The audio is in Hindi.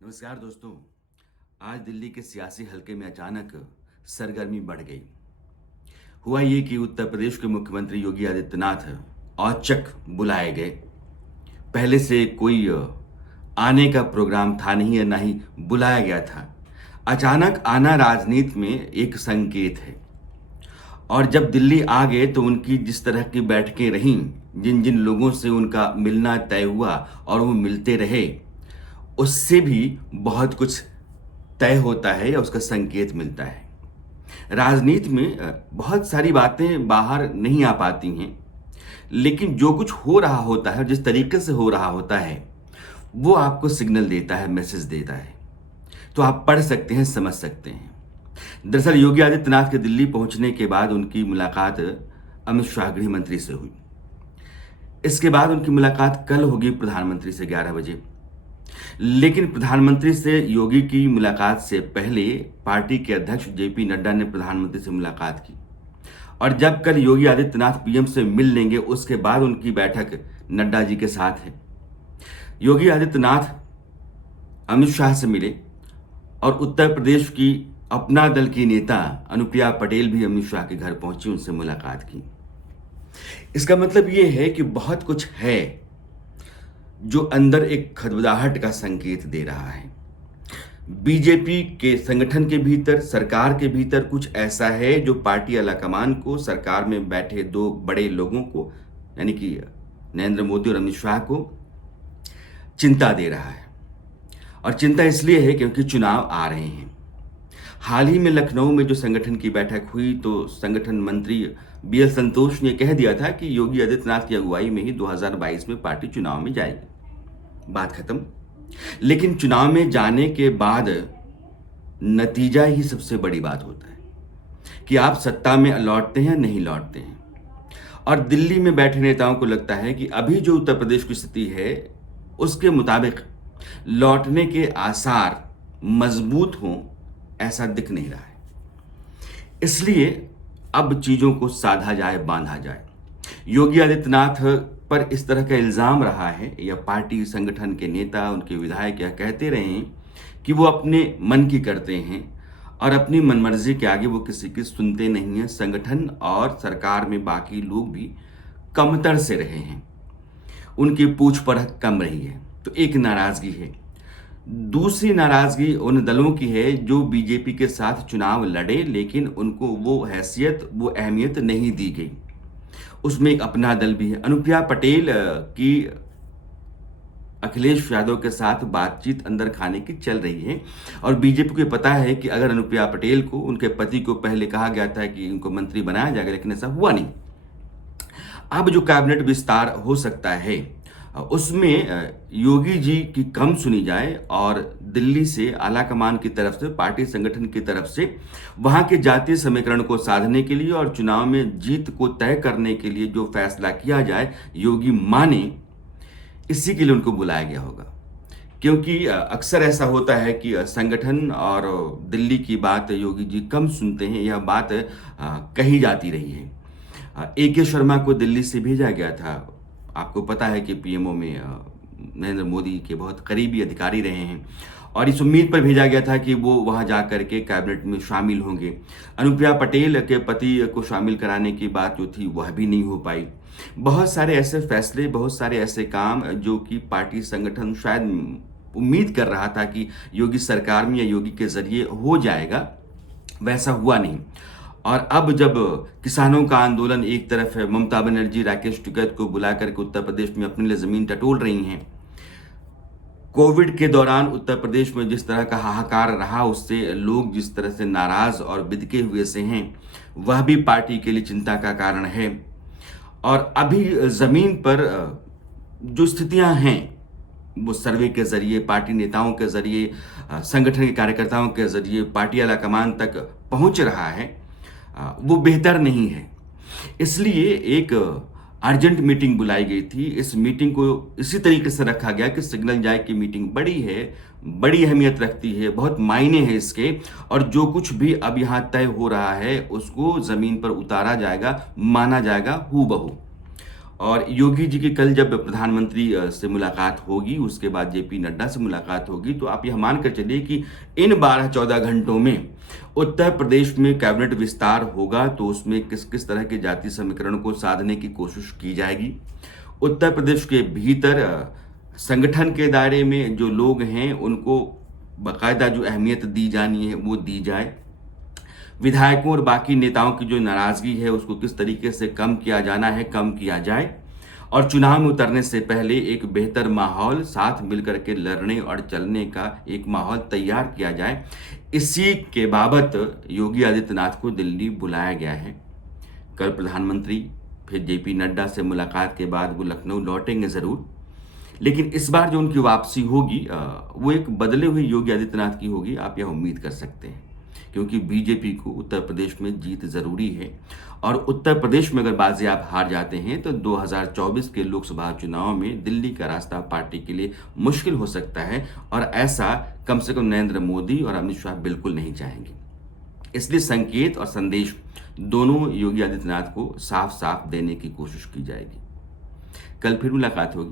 नमस्कार दोस्तों। आज दिल्ली के सियासी हलके में अचानक सरगर्मी बढ़ गई। हुआ ये कि उत्तर प्रदेश के मुख्यमंत्री योगी आदित्यनाथ औचक बुलाए गए। पहले से कोई आने का प्रोग्राम था नहीं या ना ही बुलाया गया था। अचानक आना राजनीति में एक संकेत है। और जब दिल्ली आ गए तो उनकी जिस तरह की बैठकें रहीं, जिन जिन लोगों से उनका मिलना तय हुआ और वो मिलते रहे, उससे भी बहुत कुछ तय होता है या उसका संकेत मिलता है। राजनीति में बहुत सारी बातें बाहर नहीं आ पाती हैं, लेकिन जो कुछ हो रहा होता है, जिस तरीके से हो रहा होता है, वो आपको सिग्नल देता है, मैसेज देता है। तो आप पढ़ सकते हैं, समझ सकते हैं। दरअसल योगी आदित्यनाथ के दिल्ली पहुंचने के बाद उनकी मुलाकात अमित शाह गृह मंत्री से हुई। इसके बाद उनकी मुलाकात कल होगी प्रधानमंत्री से 11 बजे। लेकिन प्रधानमंत्री से योगी की मुलाकात से पहले पार्टी के अध्यक्ष जेपी नड्डा ने प्रधानमंत्री से मुलाकात की। और जब कल योगी आदित्यनाथ पीएम से मिल लेंगे, उसके बाद उनकी बैठक नड्डा जी के साथ है। योगी आदित्यनाथ अमित शाह से मिले और उत्तर प्रदेश की अपना दल की नेता अनुप्रिया पटेल भी अमित शाह के घर पहुंची, उनसे मुलाकात की। इसका मतलब यह है कि बहुत कुछ है जो अंदर एक खदबदाहट का संकेत दे रहा है। बीजेपी के संगठन के भीतर, सरकार के भीतर कुछ ऐसा है जो पार्टी आलाकमान को, सरकार में बैठे दो बड़े लोगों को, यानी कि नरेंद्र मोदी और अमित शाह को चिंता दे रहा है। और चिंता इसलिए है क्योंकि चुनाव आ रहे हैं। हाल ही में लखनऊ में जो संगठन की बैठक हुई तो संगठन मंत्री बीएल संतोष ने कह दिया था कि योगी आदित्यनाथ की अगुवाई में ही 2022 में पार्टी चुनाव में जाएगी। बात खत्म। लेकिन चुनाव में जाने के बाद नतीजा ही सबसे बड़ी बात होता है कि आप सत्ता में लौटते हैं, नहीं लौटते हैं। और दिल्ली में बैठे नेताओं को लगता है कि अभी जो उत्तर प्रदेश की स्थिति है उसके मुताबिक लौटने के आसार मजबूत हों, ऐसा दिख नहीं रहा है। इसलिए अब चीजों को साधा जाए, बांधा जाए। योगी आदित्यनाथ पर इस तरह का इल्जाम रहा है, या पार्टी संगठन के नेता, उनके विधायक यह कहते रहे हैं कि वो अपने मन की करते हैं और अपनी मनमर्जी के आगे वो किसी की सुनते नहीं हैं। संगठन और सरकार में बाकी लोग भी कमतर से रहे हैं, उनकी पूछ परख कम रही है। तो एक नाराजगी है। दूसरी नाराजगी उन दलों की है जो बीजेपी के साथ चुनाव लड़े, लेकिन उनको वो हैसियत, वो अहमियत नहीं दी गई। उसमें एक अपना दल भी है। अनुप्रिया पटेल की अखिलेश यादव के साथ बातचीत अंदर खाने की चल रही है और बीजेपी को पता है कि अगर अनुप्रिया पटेल को, उनके पति को पहले कहा गया था कि उनको मंत्री बनाया जाएगा, लेकिन ऐसा हुआ नहीं। अब जो कैबिनेट विस्तार हो सकता है उसमें योगी जी की कम सुनी जाए और दिल्ली से आलाकमान की तरफ से, पार्टी संगठन की तरफ से वहां के जातीय समीकरण को साधने के लिए और चुनाव में जीत को तय करने के लिए जो फैसला किया जाए, योगी माने, इसी के लिए उनको बुलाया गया होगा। क्योंकि अक्सर ऐसा होता है कि संगठन और दिल्ली की बात योगी जी कम सुनते हैं, यह बात कही जाती रही है। AK शर्मा को दिल्ली से भेजा गया था। आपको पता है कि पीएमओ में नरेंद्र मोदी के बहुत करीबी अधिकारी रहे हैं और इस उम्मीद पर भेजा गया था कि वो वहां जाकर के कैबिनेट में शामिल होंगे। अनुप्रिया पटेल के पति को शामिल कराने की बात जो थी वह भी नहीं हो पाई। बहुत सारे ऐसे फैसले, बहुत सारे ऐसे काम जो कि पार्टी संगठन शायद उम्मीद कर रहा था कि योगी सरकार में या योगी के जरिए हो जाएगा, वैसा हुआ नहीं। और अब जब किसानों का आंदोलन एक तरफ है, ममता बनर्जी राकेश टिकैत को बुला करके उत्तर प्रदेश में अपने लिए जमीन टटोल रही हैं। कोविड के दौरान उत्तर प्रदेश में जिस तरह का हाहाकार रहा, उससे लोग जिस तरह से नाराज और बिदके हुए से हैं, वह भी पार्टी के लिए चिंता का कारण है। और अभी जमीन पर जो स्थितियां हैं वो सर्वे के जरिए, पार्टी नेताओं के जरिए, संगठन के कार्यकर्ताओं के जरिए पार्टी आलाकमान तक पहुंच रहा है, वो बेहतर नहीं है। इसलिए एक अर्जेंट मीटिंग बुलाई गई थी। इस मीटिंग को इसी तरीके से रखा गया कि सिग्नल जाए कि मीटिंग बड़ी है, बड़ी अहमियत रखती है, बहुत मायने हैं इसके, और जो कुछ भी अब यहाँ तय हो रहा है उसको जमीन पर उतारा जाएगा, माना जाएगा हूबहू। और योगी जी की कल जब प्रधानमंत्री से मुलाकात होगी, उसके बाद जेपी नड्डा से मुलाकात होगी, तो आप यह मानकर चलिए कि इन 12-14 घंटों में उत्तर प्रदेश में कैबिनेट विस्तार होगा, तो उसमें किस किस तरह के जाति समीकरण को साधने की कोशिश की जाएगी। उत्तर प्रदेश के भीतर संगठन के दायरे में जो लोग हैं, उनको बाकायदा जो अहमियत दी जानी है वो दी जाए। विधायकों और बाकी नेताओं की जो नाराजगी है उसको किस तरीके से कम किया जाना है, कम किया जाए, और चुनाव में उतरने से पहले एक बेहतर माहौल, साथ मिलकर के लड़ने और चलने का एक माहौल तैयार किया जाए। इसी के बाबत योगी आदित्यनाथ को दिल्ली बुलाया गया है। कल प्रधानमंत्री फिर जेपी नड्डा से मुलाकात के बाद वो लखनऊ लौटेंगे ज़रूर, लेकिन इस बार जो उनकी वापसी होगी वो एक बदले हुए योगी आदित्यनाथ की होगी, आप यह उम्मीद कर सकते हैं। क्योंकि बीजेपी को उत्तर प्रदेश में जीत ज़रूरी है, और उत्तर प्रदेश में अगर बाज़ियाब हार जाते हैं तो 2024 के लोकसभा चुनाव में दिल्ली का रास्ता पार्टी के लिए मुश्किल हो सकता है, और ऐसा कम से कम नरेंद्र मोदी और अमित शाह बिल्कुल नहीं चाहेंगे। इसलिए संकेत और संदेश दोनों योगी आदित्यनाथ को साफ साफ देने की कोशिश की जाएगी। कल फिर मुलाकात होगी।